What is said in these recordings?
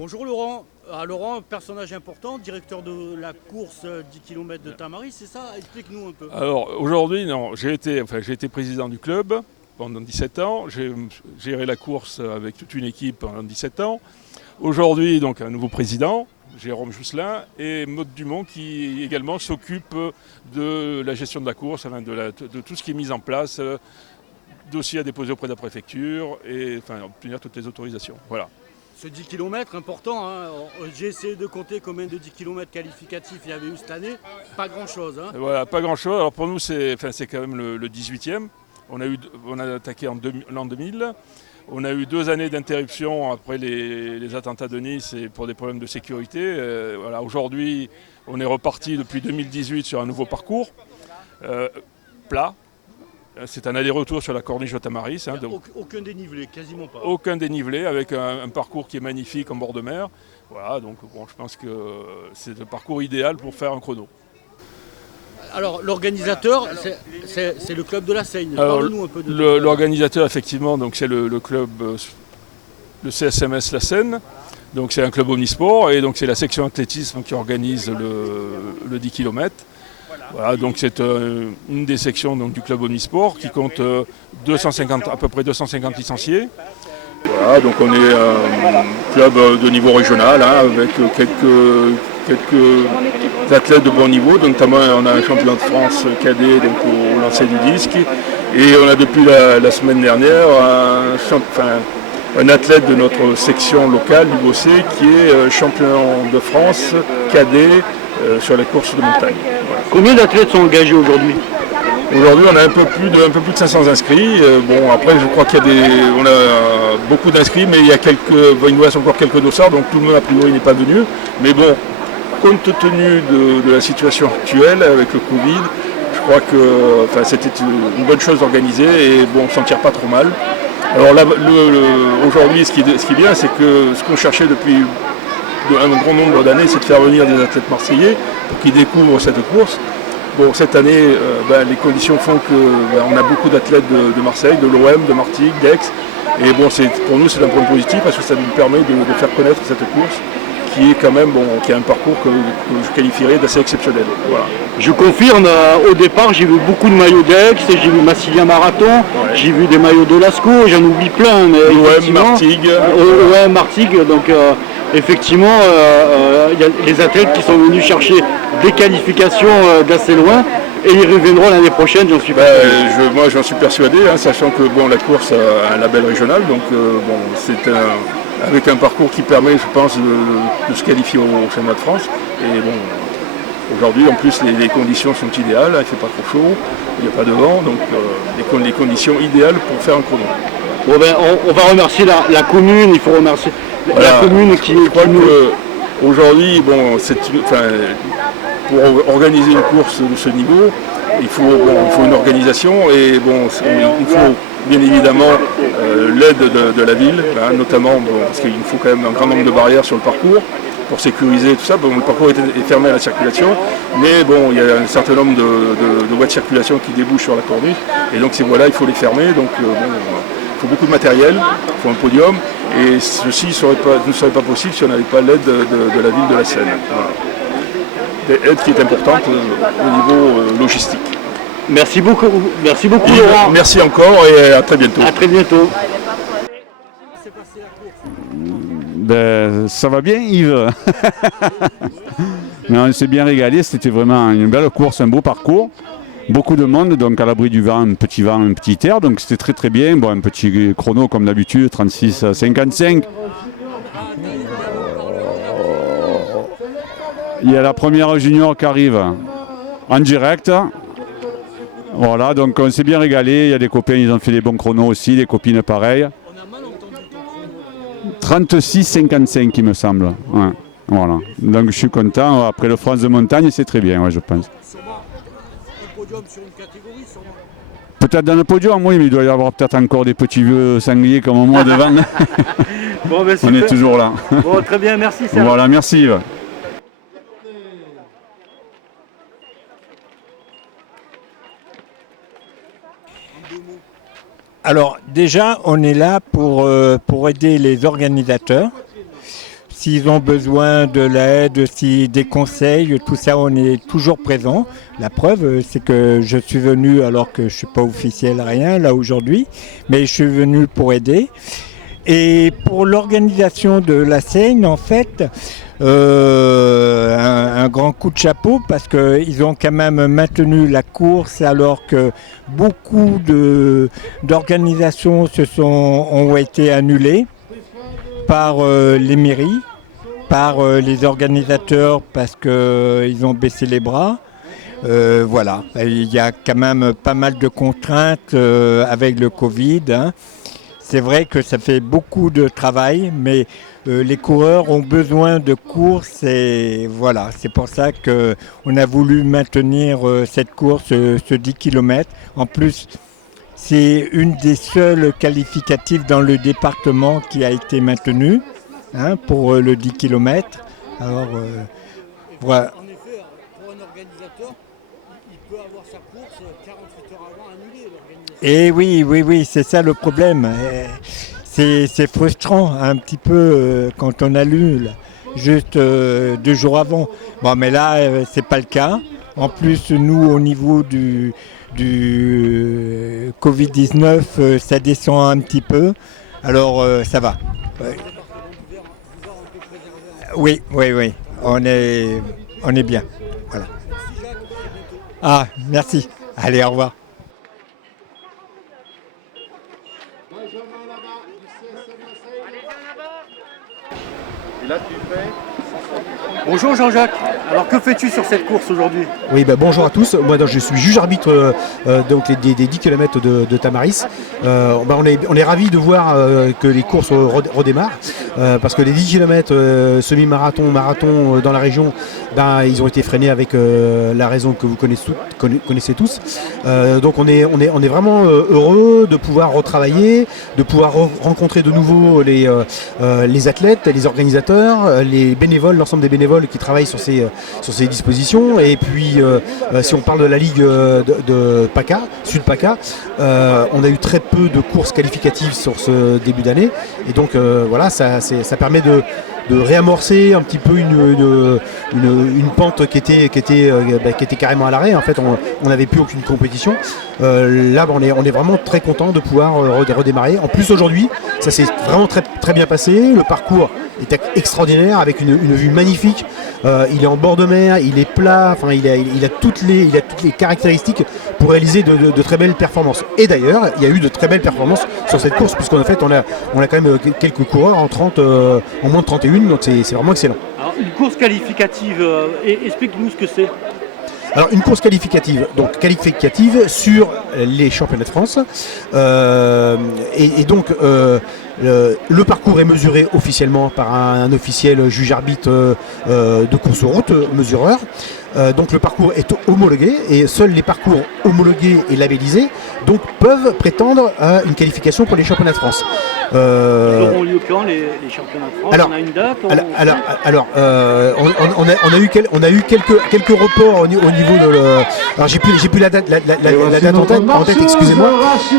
Bonjour Laurent. Laurent, personnage important, directeur de la course 10 km de Tamaris, c'est ça? Explique-nous un peu. Alors aujourd'hui, non, j'ai été président du club pendant 17 ans. J'ai géré la course avec toute une équipe pendant 17 ans. Aujourd'hui, donc un nouveau président, Jérôme Jousselin, et Maud Dumont qui également s'occupe de la gestion de la course, de tout ce qui est mis en place, dossier à déposer auprès de la préfecture et obtenir toutes les autorisations. Voilà. Ce 10 km important, hein. J'ai essayé de compter combien de 10 km qualificatifs il y avait eu cette année. Pas grand-chose. Hein. Voilà, pas grand-chose. Alors pour nous, c'est quand même le 18e. On a attaqué en l'an 2000. On a eu 2 années d'interruption après les attentats de Nice et pour des problèmes de sécurité. Voilà, aujourd'hui, on est reparti depuis 2018 sur un nouveau parcours plat. C'est un aller-retour sur la corniche de Tamaris. Il n'y a aucun dénivelé, quasiment pas. Aucun dénivelé, avec un parcours qui est magnifique en bord de mer. Voilà, donc bon, je pense que c'est le parcours idéal pour faire un chrono. Alors l'organisateur, c'est le club de la Seigne. Parle-nous un peu de l'organisateur, effectivement, donc c'est le club, le CSMS La Seine. Donc c'est un club omnisport et donc c'est la section athlétisme qui organise le 10 km. Voilà, donc c'est une des sections donc, du club omnisport qui compte à peu près 250 licenciés. Voilà, donc on est un club de niveau régional hein, avec quelques athlètes de bon niveau, donc notamment on a un champion de France cadet donc, au lancer du disque et on a depuis la semaine dernière un athlète de notre section locale du Bossé qui est champion de France cadet sur les courses de montagne. Voilà. Combien d'athlètes sont engagés aujourd'hui ? Aujourd'hui, on a un peu plus de 500 inscrits. Bon, après, je crois on a beaucoup d'inscrits, mais il nous reste encore quelques dossards, donc tout le monde a priori n'est pas venu. Mais bon, compte tenu de la situation actuelle avec le Covid, je crois que c'était une bonne chose d'organiser et bon, on ne s'en tire pas trop mal. Alors là, aujourd'hui, ce qui est bien, c'est que ce qu'on cherchait depuis un grand nombre d'années, c'est de faire venir des athlètes marseillais pour qu'ils découvrent cette course. Bon, cette année, les conditions font qu'on a beaucoup d'athlètes de Marseille, de l'OM, de Martigues, d'Aix. Et bon, pour nous, c'est un point positif parce que ça nous permet de faire connaître cette course qui est quand même qui a un parcours que je qualifierais d'assez exceptionnel. Voilà. Je confirme, au départ, j'ai vu beaucoup de maillots d'Aix, j'ai vu Massilia Marathon, ouais. J'ai vu des maillots de Lascaux, j'en oublie plein. OM, Martigues. OM, Martigues, donc effectivement, y a les athlètes qui sont venus chercher des qualifications d'assez loin et ils reviendront l'année prochaine, j'en suis persuadé. Moi, j'en suis persuadé, hein, sachant que la course a un label régional, donc c'est avec un parcours qui permet, je pense, de se qualifier au championnat de France. Et bon, aujourd'hui, en plus, les conditions sont idéales, il ne fait pas trop chaud, il n'y a pas de vent, donc les conditions idéales pour faire un chrono. Bon, on va remercier la commune, il faut remercier la commune qui nous... Aujourd'hui, pour organiser une course de ce niveau, il faut une organisation et il faut bien évidemment l'aide de la ville, hein, notamment parce qu'il faut quand même un grand nombre de barrières sur le parcours pour sécuriser tout ça. Bon, le parcours est fermé à la circulation, mais il y a un certain nombre de voies de circulation qui débouchent sur la corniche et donc il faut les fermer. Donc il faut beaucoup de matériel, il faut un podium et ceci ne serait pas possible si on n'avait pas l'aide de la ville de la Seine. Voilà. Aide qui est importante au niveau logistique. Merci beaucoup Laurent. Merci encore et à très bientôt. À très bientôt. Ça va bien Yves. Mais on s'est bien régalé, c'était vraiment une belle course, un beau parcours. Beaucoup de monde, donc à l'abri du vent, un petit air, donc c'était très très bien. Bon, un petit chrono comme d'habitude, 36,55. Il y a la première junior qui arrive en direct. Voilà, donc on s'est bien régalé. Il y a des copains, ils ont fait des bons chronos aussi, des copines pareilles. 36,55 il me semble. Ouais, voilà. Donc je suis content. Après le France de montagne, c'est très bien, ouais, je pense. Peut-être dans le podium, oui, mais il doit y avoir peut-être encore des petits vieux sangliers comme moi devant. Bon, on est toujours là. Bon, très bien, merci Serge. Voilà, merci Yves. Alors déjà, on est là pour aider les organisateurs. s'ils ont besoin de l'aide, des conseils, tout ça, on est toujours présent. La preuve, c'est que je suis venu alors que je ne suis pas officiel, rien, là aujourd'hui, mais je suis venu pour aider. Et pour l'organisation de la Seigne, en fait, un grand coup de chapeau parce qu'ils ont quand même maintenu la course alors que beaucoup d'organisations ont été annulées par les mairies, par les organisateurs parce qu'ils ont baissé les bras. Voilà, il y a quand même pas mal de contraintes avec le Covid, hein. C'est vrai que ça fait beaucoup de travail, mais les coureurs ont besoin de courses et voilà, c'est pour ça qu'on a voulu maintenir cette course, ce 10 km. En plus, c'est une des seules qualificatives dans le département qui a été maintenue, hein, pour le 10 km. Alors, voilà. En effet, pour un organisateur, il peut avoir sa course 48 heures avant annulée, l'organisation. Et oui, c'est ça le problème. C'est frustrant un petit peu quand on annule juste 2 jours avant. Bon, mais là, c'est pas le cas. En plus, nous, au niveau du Covid-19, ça descend un petit peu. Alors, ça va. Ouais. Oui. On est bien. Voilà. Ah, merci. Allez, au revoir. Bonjour Jean-Jacques, alors que fais-tu sur cette course aujourd'hui? Oui, bonjour à tous. Moi, je suis juge arbitre donc des 10 km de Tamaris. On est ravis de voir que les courses redémarrent parce que les 10 km semi-marathon, marathon dans la région, ils ont été freinés avec la raison que vous connaissez tous. Donc on est vraiment heureux de pouvoir retravailler, de pouvoir rencontrer de nouveau les athlètes, les organisateurs, les bénévoles, l'ensemble des bénévoles qui travaillent sur ces dispositions. Et puis si on parle de la ligue de PACA, Sud PACA, on a eu très peu de courses qualificatives sur ce début d'année. Et donc voilà, ça permet de réamorcer un petit peu une pente qui était carrément à l'arrêt. En fait, on n'avait plus aucune compétition. Là, on est vraiment très content de pouvoir redémarrer. En plus, aujourd'hui, ça s'est vraiment très, très bien passé. Le parcours est extraordinaire avec une vue magnifique. Il est en bord de mer, il est plat, enfin, il a toutes les caractéristiques pour réaliser de très belles performances. Et d'ailleurs, il y a eu de très belles performances sur cette course, puisqu'en fait, on a quand même quelques coureurs en moins de 31, donc c'est vraiment excellent. Alors, une course qualificative, explique-nous ce que c'est. Alors une course qualificative sur les championnats de France et donc le parcours est mesuré officiellement par un officiel juge arbitre de course route, mesureur. Donc le parcours est homologué et seuls les parcours homologués et labellisés donc peuvent prétendre à une qualification pour les championnats de France. Ils auront lieu quand les championnats de France? On a une date? On a eu quelques reports au niveau de. Alors j'ai plus la date en tête, excusez-moi,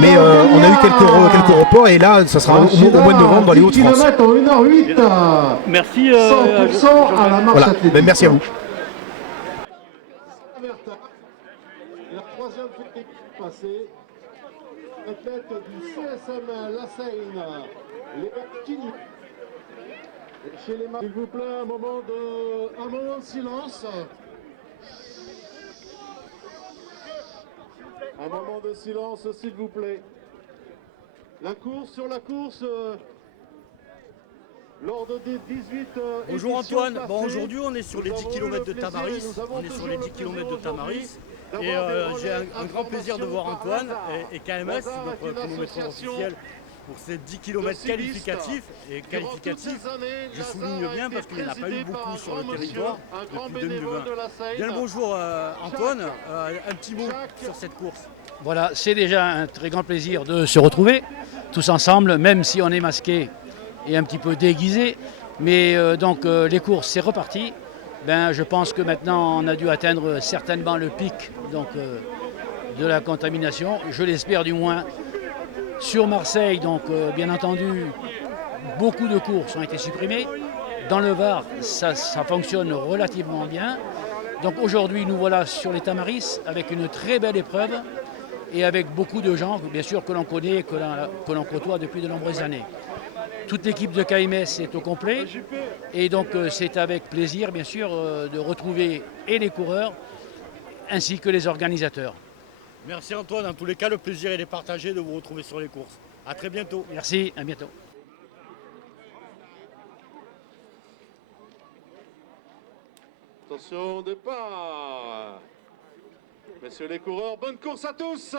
mais on a eu quelques reports et là ça sera au mois de novembre dans les Hauts-de-France. En 1h08. Merci. 100% à la marche athlétique. Merci à vous. La troisième équipe passée, athlète du CSM La Seigne, les Bertini. Chez les s'il vous plaît, un moment de silence. Un moment de silence, s'il vous plaît. Sur la course, lors de 18 Bonjour Antoine, aujourd'hui on est sur les 10 km de Tamaris, et j'ai un grand plaisir de voir Antoine et KMS, notre chronomètre officiel, pour ces 10 km qualificatifs. Et qualificatifs, je souligne bien parce qu'il n'y en a pas eu beaucoup sur le territoire depuis 2020. Bien le bonjour Antoine, un petit mot sur cette course. Voilà, c'est déjà un très grand plaisir de se retrouver tous ensemble, même si on est masqué et un petit peu déguisé. Mais les courses, c'est reparti. Je pense que maintenant, on a dû atteindre certainement le pic de la contamination. Je l'espère du moins. Sur Marseille, bien entendu, beaucoup de courses ont été supprimées. Dans le Var, ça fonctionne relativement bien. Donc aujourd'hui, nous voilà sur les Tamaris avec une très belle épreuve et avec beaucoup de gens, bien sûr, que l'on connaît, que l'on côtoie depuis de nombreuses années. Toute l'équipe de KMS est au complet et donc c'est avec plaisir, bien sûr, de retrouver et les coureurs ainsi que les organisateurs. Merci Antoine, en tous les cas, le plaisir est partagé de vous retrouver sur les courses. À très bientôt. Merci, à bientôt. Attention au départ. Messieurs les coureurs, bonne course à tous.